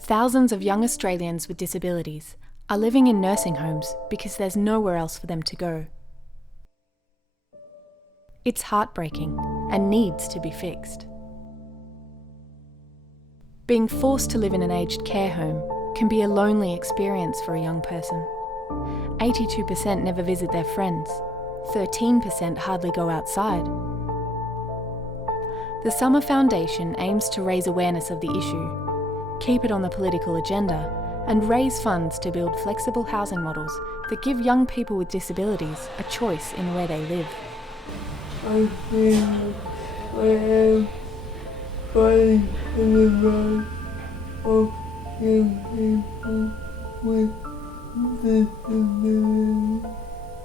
Thousands of young Australians with disabilities are living in nursing homes because there's nowhere else for them to go. It's heartbreaking and needs to be fixed. Being forced to live in an aged care home can be a lonely experience for a young person. 82% never visit their friends, 13% hardly go outside. The Summer Foundation aims to raise awareness of the issue, keep it on the political agenda, and raise funds to build flexible housing models that give young people with disabilities a choice in where they live. I feel I am fighting for the rights of young people with disabilities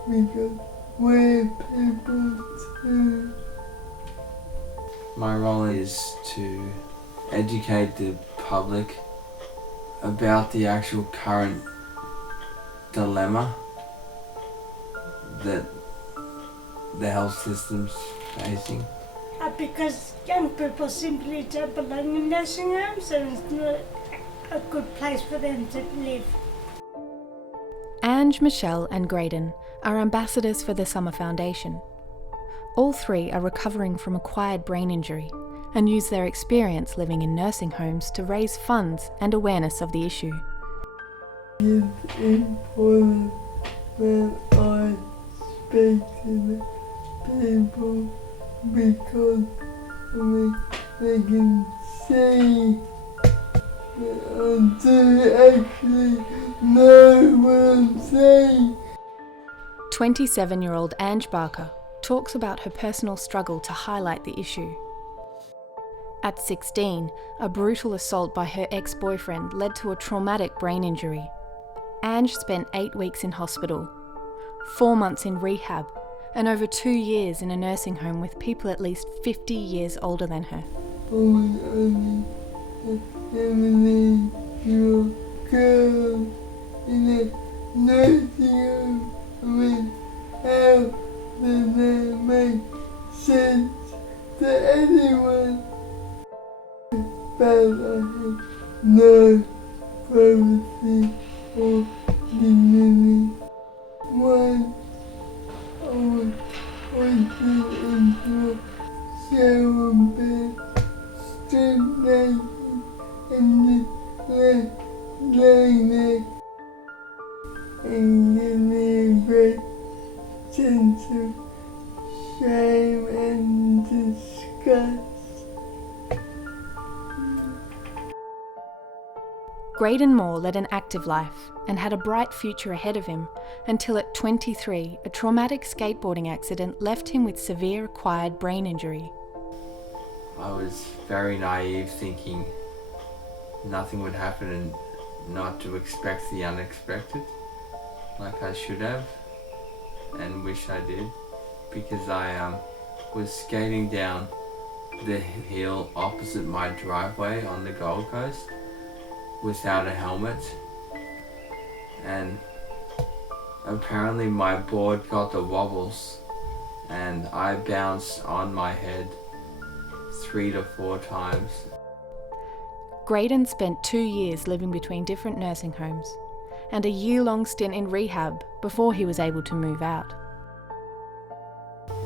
because we're people too. My role is to educate the public about the actual current dilemma that the health system's facing. Because young people simply don't belong in nursing homes and it's not a good place for them to live. Ange, Michelle and Graydon are ambassadors for the Summer Foundation. All three are recovering from acquired brain injury and use their experience living in nursing homes to raise funds and awareness of the issue. It's important that I speak to the people because they can see that I do actually know what I'm saying. 27-year-old Ange Barker talks about her personal struggle to highlight the issue. At 16, a brutal assault by her ex-boyfriend led to a traumatic brain injury. Ange spent 8 weeks in hospital, 4 months in rehab, and over 2 years in a nursing home with people at least 50 years older than her. I was only a 17-year-old girl in a nursing home. I mean, how does that make sense to anyone? But I had no privacy or dignity. Once I was hoisted into a shower bed, stripped naked, and just left laying there, and gave me a great sense of shame and disgust. Graydon Moore led an active life and had a bright future ahead of him until at 23, a traumatic skateboarding accident left him with severe acquired brain injury. I was very naive, thinking nothing would happen and not to expect the unexpected like I should have and wish I did, because I was skating down the hill opposite my driveway on the Gold Coast without a helmet, and apparently my board got the wobbles and I bounced on my head 3 to 4 times. Graydon spent 2 years living between different nursing homes and a year-long stint in rehab before he was able to move out.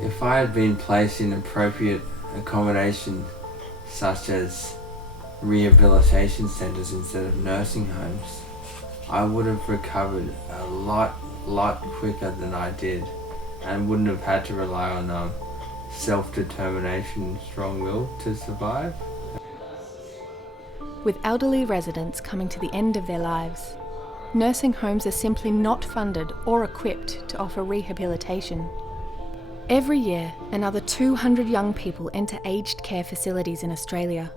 If I had been placed in appropriate accommodation such as rehabilitation centres instead of nursing homes, I would have recovered a lot quicker than I did and wouldn't have had to rely on self-determination and strong will to survive. With elderly residents coming to the end of their lives, nursing homes are simply not funded or equipped to offer rehabilitation. Every year, another 200 young people enter aged care facilities in Australia.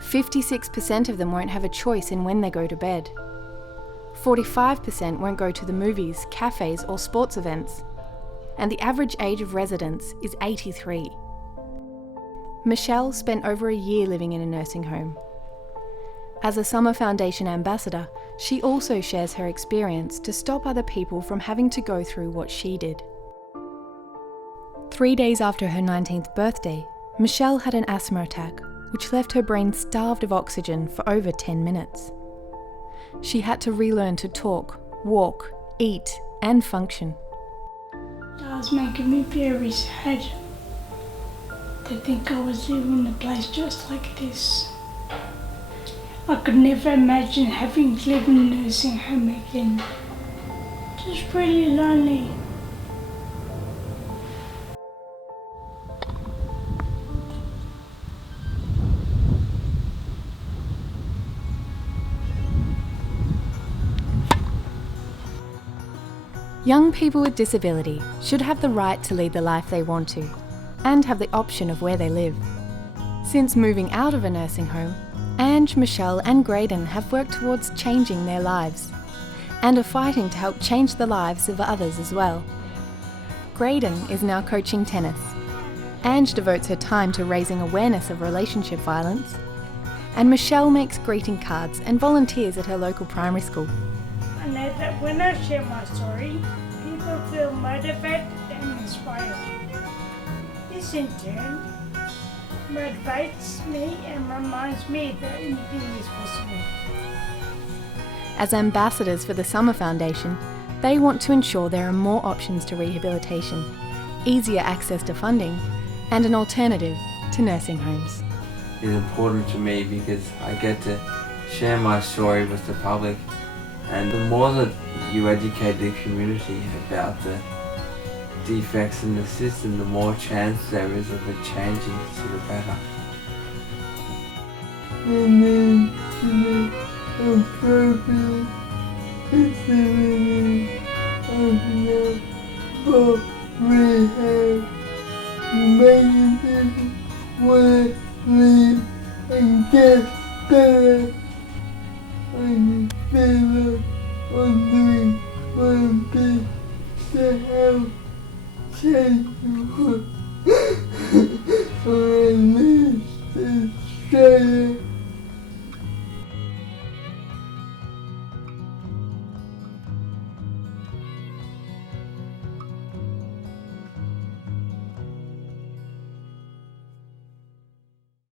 56% of them won't have a choice in when they go to bed. 45% won't go to the movies, cafes or sports events. And the average age of residents is 83. Michelle spent over a year living in a nursing home. As a Summer Foundation ambassador, she also shares her experience to stop other people from having to go through what she did. 3 days after her 19th birthday, Michelle had an asthma attack, which left her brain starved of oxygen for over 10 minutes. She had to relearn to talk, walk, eat, and function. That was making me very sad to think I was living in a place just like this. I could never imagine having to live in a nursing home again. Just really lonely. Young people with disability should have the right to lead the life they want to, and have the option of where they live. Since moving out of a nursing home, Ange, Michelle and Graydon have worked towards changing their lives, and are fighting to help change the lives of others as well. Graydon is now coaching tennis. Ange devotes her time to raising awareness of relationship violence, and Michelle makes greeting cards and volunteers at her local primary school. I know that when I share my story, people feel motivated and inspired. This in turn motivates me and reminds me that anything is possible. As ambassadors for the Summer Foundation, they want to ensure there are more options to rehabilitation, easier access to funding, and an alternative to nursing homes. It's important to me because I get to share my story with the public, and the more that you educate the community about the defects in the system, the more chance there is of it changing to the better. And then to the appropriate facility open up for rehab, making people want to leave and get better. And feel like I'm doing my best to help change the world.